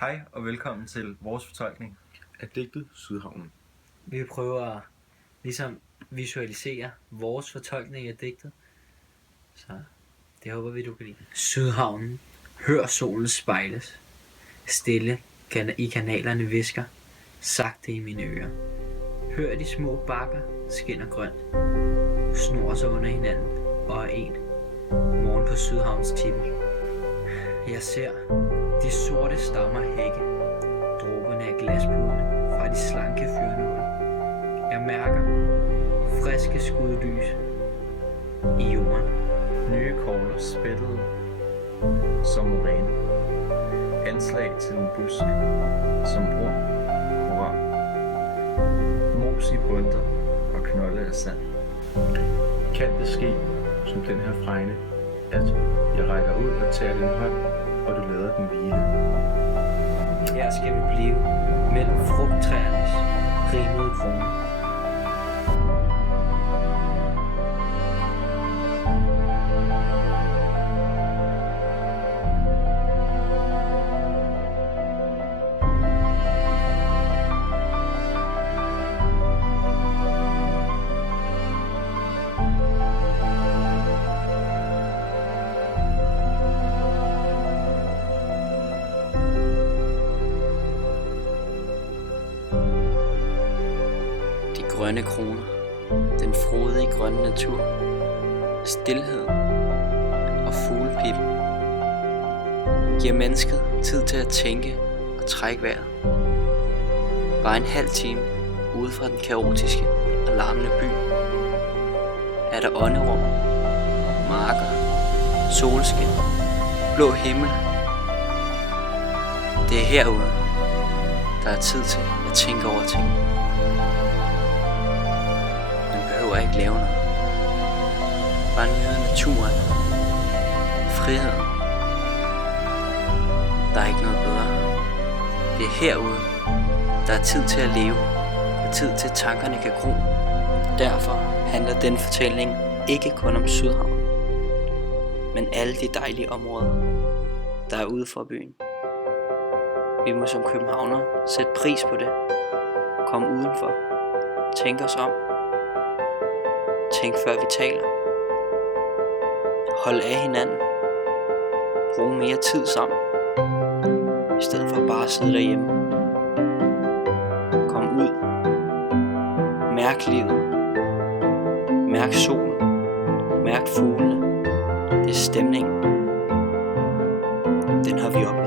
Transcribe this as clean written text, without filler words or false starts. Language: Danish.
Hej og velkommen til vores fortolkning af digtet Sydhavnen. Vi vil prøve at visualisere vores fortolkning af digtet. Så det håber vi, du kan lide. Sydhavnen. Hør solen spejles. Stille i kanalerne visker. Sagte i mine ører. Hør de små bakker skinner grønt. Snor sig under hinanden og er en. Morgen på Sydhavns titel. Jeg ser de sorte stammer hække. Dråberne af glaspuren fra de slanke fyrnåle. Jeg mærker friske skudlys i jorden. nye kogler spættede som moræne. Anslag til en busk som brun moral. Mos i bunter og knolde af sand. Kan det ske, som den her fregne, at jeg rækker ud og tager din hånd, og du lader den hvile? Her skal vi blive mellem frugttræernes rimede kroner. Grønne kroner, den frodige grønne natur, stilheden og fuglepippen giver mennesket tid til at tænke og trække vejret. Bare en halv time ude fra den kaotiske og larmende by er der ånderum, marker, solskin, blå himmel. Det er herude, der er tid til at tænke over ting. Ikke lave noget. Bare nyde naturen. Friheden. Der er ikke noget bedre. Det er herude, der er tid til at leve, og tid til at tankerne kan gro. Derfor handler denne fortælling ikke kun om Sydhavn, men alle de dejlige områder, der er ude for byen. Vi må som københavnere sætte pris på det. Kom udenfor. Tænk os om. Tænk før vi taler. Hold af hinanden. Brug mere tid sammen. I stedet for bare at sidde derhjemme. Kom ud. Mærk livet. Mærk solen. Mærk fuglene. Det er stemningen. Den har vi oplevet.